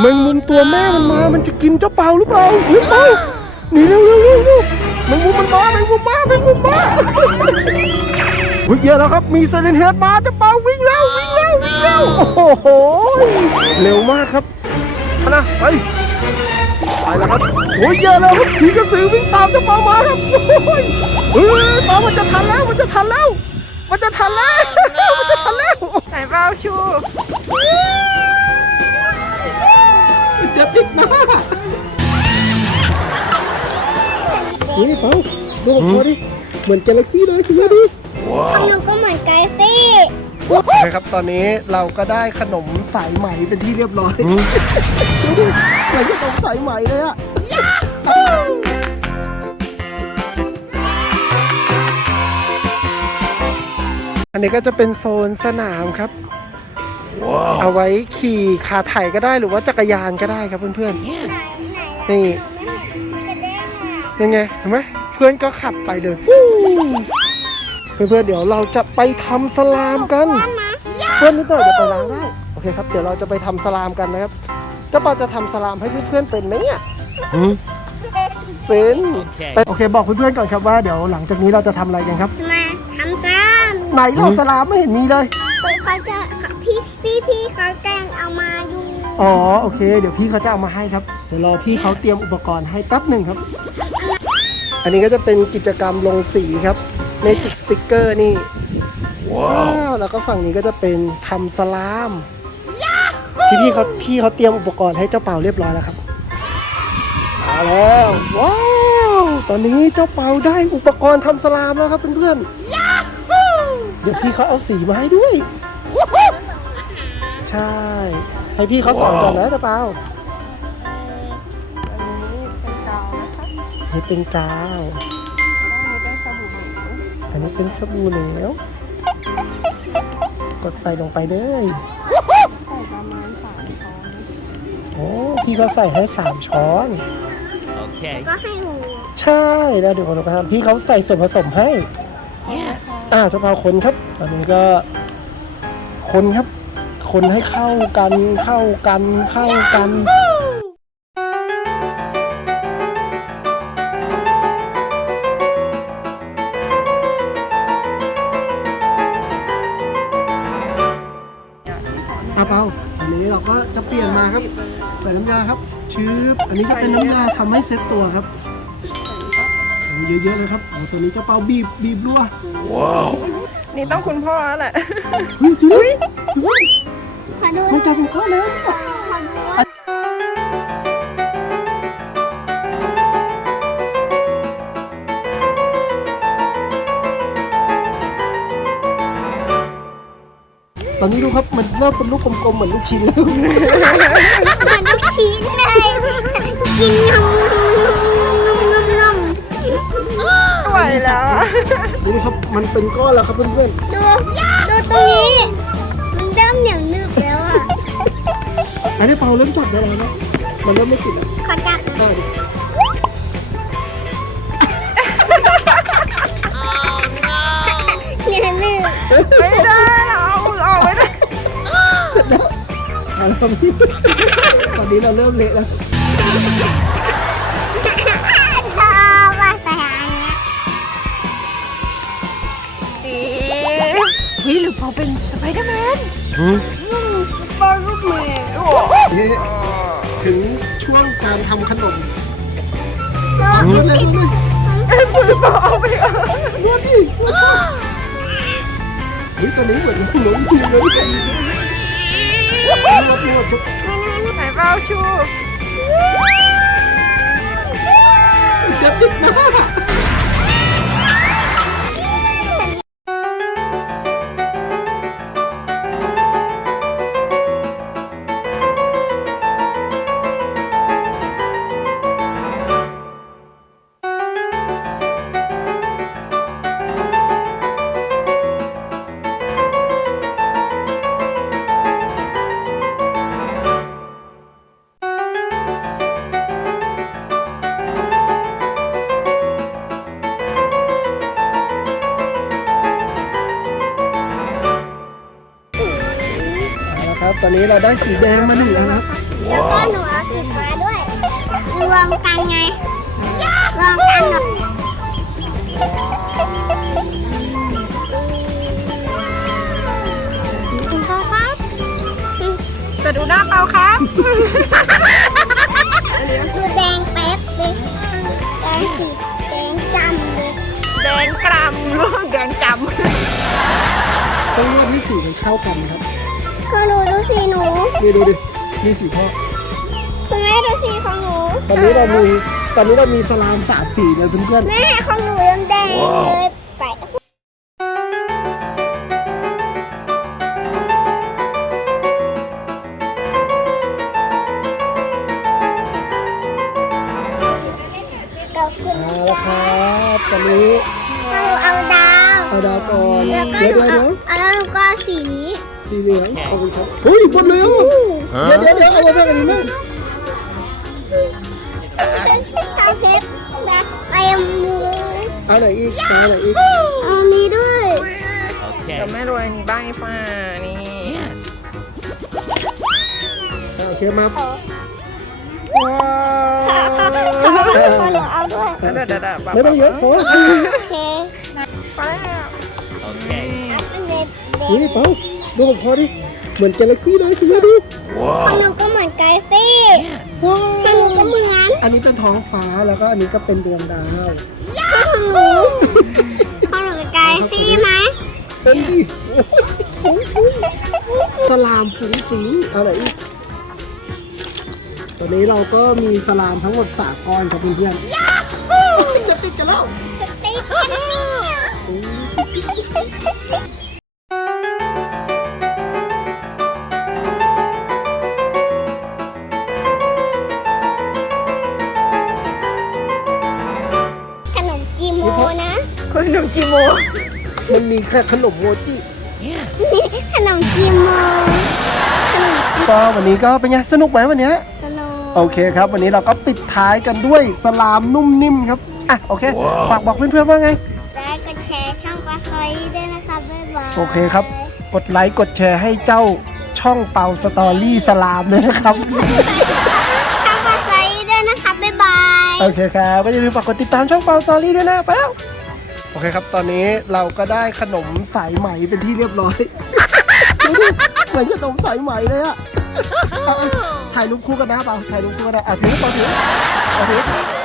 แมงมุมตัวแม่มันมา มันจะกินเจ้าเป่าหรือเปล่าเฮ้ยเปาหนีเร็วเร็วเร็วเร็วแมงมุมมันมาแมงมุมมาแมงมุมมาวิ่งเยอะแล้วครับมีเซเลนเฮดมาเจ้าเป่าวิ่งแล้ววิ่งแล้ววิ่งแล้วโอ้โหเร็วมากครับนะไปไปแล้วครับโอ้ยเยอะแล้วครับผีกระสือวิ่งตามเจ้าเป่ามาครับโอ้ยเฮ้ยเปามันจะทันแล้วมันจะทันแล้ว มันจะทันแล้วมันจะทันแล้วไหนเปล่าชู จะติดหน้าเฮ้ยเปาดูกับพอดิเหมือนกาแล็กซี่เลยคุณแม่ดูของหนูก็เหมือนไกด์ซี่นะครับตอนนี้เราก็ได้ขนมสายไหมเป็นที่เรียบร้อยดูดิเหมือนขนมสายไหมเลยอะอันนี้ก็จะเป็นโซนสนามครับ เอาไว้ขี่ขาไถก็ได้หรือว่าจักรยานก็ได้ครับเพื่อนๆนี่ยังไงเห็นไหมเพื่อนก็ขับไปเลยฟู้เพื่อนๆเดี๋ยวเราจะไปทำสลามกัน เพื่อนนิดหน่อยเดี๋ยวไปล้างได้โอเคครับเดี๋ยวเราจะไปทำสลามกันนะครับเจ้าปาจะทำสลามให้เพื่อนๆเป็นไหมเนี่ยเป็นเป็นโอเคบอกเพื่อนๆก่อนครับว่าเดี๋ยวหลังจากนี้เราจะทำอะไรกันครับมาทำซ้ไหนเราสลามไม่เห็นมีเลยำเขาจะ พี่พี่พี่เขาแกล้งเอามาอยู่อ๋อโอเค เดี๋ยวพี่เขาจะเอามาให้ครับเดี๋ยวรอพี่เขาเตรียมอุปกรณ์ให้แป๊บหนึ่งครับ อันนี้ก็จะเป็นกิจกรรมลงสีครับ Magic Sticker นี่ว้าวแล้วก็ฝั่งนี้ก็จะเป็นทำสลามพี่พี่เขาพี่เขาเตรียมอุปกรณ์ให้เจ้าเป่าเรียบร้อยแล้วครับมาแล้วว้าวตอนนี้เจ้าเป่าได้อุปกรณ์ทำสลามแล้วครับเพื่อนๆเดี๋ยวพี่เขาเอาสีมาให้ด้วย ใช่ ให้พี่เขาสอนก่อนนะเจ้าเป่าอันนี้เป็นกาวนะคะนี่เป็นกาวอันนี้เป็นสบู่เหลวอันนี้เป็นสบู่เหลวกดใส่ลงไปเลยใส่ประมาณสามช้อนโอ้พี่เขาใส่ให้สามช้อนก็ให้หนูใช่แล้วเดี๋ยวเราทำพี่เขาใส่ส่วนผสมให้อ่าเจ้าพาคนครับตอนนี้ก็คนครับ คนให้เข้ากันเข้ากันเข้ากันอาเปาอันนี้เราก็จะเปลี่ยนมาครับ ใส่น้ำยาครับชืบอันนี้จะเป็นน้ำยาทำให้เซ็ตตัวครับเยอะๆเลยครับโอ้ตัวนี้เจ้าเปาบีบบีบรัว นี่ต้องคุณพ่อแล้วแหละเฮ้ยจุ๊ยขอดูมันจะเป็นก้อนแล้วขอดูว่าตอนนี้ดูครับมันเริ่มเป็นลูกกลมๆเหมือนลูกชิ้นแล้ว เหมือนลูกชิ้นเลย กินนม แล้วอะดูครับ มันเป็นก้อนแล้วครับเพื่อนดู ดูตรงนี้ มันเริ่มเหนียวหนึบแล้วอะ ๆ อันนี้เปาเริ่มจับได้แล้วนะ มันเริ่มไม่ติดแล้วขอจับได้ดิเหนียวหนึบไม่ได้เราเอามือออกไม่ได้เอาละครับพี่ตอนนี้เราเริ่มเละแล้ว เฮ้ยหรือเขาเป็นสไปเดอร์แมนสไปเดอร์แมนโอ้นี่ถึงช่วงการทำขนมก็นวดเลยนวดเลยมือเปล่าเอาไปเอานวดดินวดดิเฮ้ยตอนนี้เหมือนขนมจริงเลยนวดนวดชุบไหนเปล่าชูจะติดหน้าเตอนนี้เราได้สีแดงมาหนึ่งแล้วนะครับแล้วก็หนูเอาสีฟ้าด้วย รวมกันไง รวมกันหรอคุณพ่อครับจะดูหน้าเปล่าครับคือแดงเป๊ะเลยแดงสีแดงจำเลยแดงกรำร่วงแดงจต้องนวดที่สีมันเข้ากันครับ ก็หนูดูสีหนู นี่ดูดินี่สีพ่อคุณแม่ดูสีของหนูตอนนี้เรามีตอนนี้เรามีสลามสามสีเลยเพื่อนแม่ของหนูยังแดงเลยไปขอบคุณๆนะเอาละคจ๊ะรับตอนนี้หนูเอาดาว เอาดาวก่อนแล้วก็เดี๋ยวหนูเดี๋ยวเอาเดี๋ยวเอาแล้วหนูก็สีนี้ สีเหลืองขอบคุณครับเฮ้ยหมดเลยเหรอเดี๋ยวเดี๋ยวเดี๋ยวเอามาแบ่งกันนี้มั้งทำเพชรนะไปมือเอาไหนอีกเอาไหนอีกเอานี้ด้วยำจะไม่รวยนี่บ้างไอ้ฟ้านี่เอาโอเคมาค่ะค่ะค่ะขอหนูเอาด้วยเดี๋ยวเดี๋ยวเดี๋ยวไม่ต้องเยอะพอโอเคไปแล้วเอาเป็นเด็ดเด็นี่ดเปา ดูของพอดิ เหมือนกาแล็กซี่เลยคุณแม่ดู ของหนูก็เหมือนไกซี่ของหนูก็เหมือนอันนี้เป็นท้องฟ้าแล้วก็อันนี้ก็เป็นดวงดาว ของหนูของหนูเป็นไกซี่ไหมเป็นดิฟุ้งฟุ้งสลามฟุ้งฟุ้งเอาไหนอีก ตอนนี้เราก็มีสลามทั้งหมดสามก้อนครับเพื่อนๆจะติดกันแล้วสติ๊กเกอร์เนี่ย คุณหนุ่มจิโมมันมีแค่ขนมโมจิขนมจีโมขนมจีก็วันนี้ก็เป็นไงสนุกไหมวันเนี้ยสโนโอเคครับ วันนี้เราก็ปิดท้ายกันด้วยสลามนุ่มนิ่มครับอะโอเคฝากบอกเพื่อนๆว่าไงและกดแชร์ช่องปลาซอยด้วยนะคะบ๊ายบายโอเคครับ กดไลค์กดแชร์ให้เจ้าช่องเปาสตอรี่สลามด้วยนะครับช่องปลาซอยด้วยนะคะบ๊ายบายโอเคครับก็อย่าลืมฝากกดติดตามช่องเปาสตอรี่ด้วยนะไปแล้ว โอเคครับ ตอนนี้เราก็ได้ขนมสายไหมเป็นที่เรียบร้อยดูดิเหมือนขนมสายไหมเลยอะเอาเอาถ่ายรูปคู่กันนะเปาถ่ายรูปคู่กันนะอะถือเปาถือเอาถือ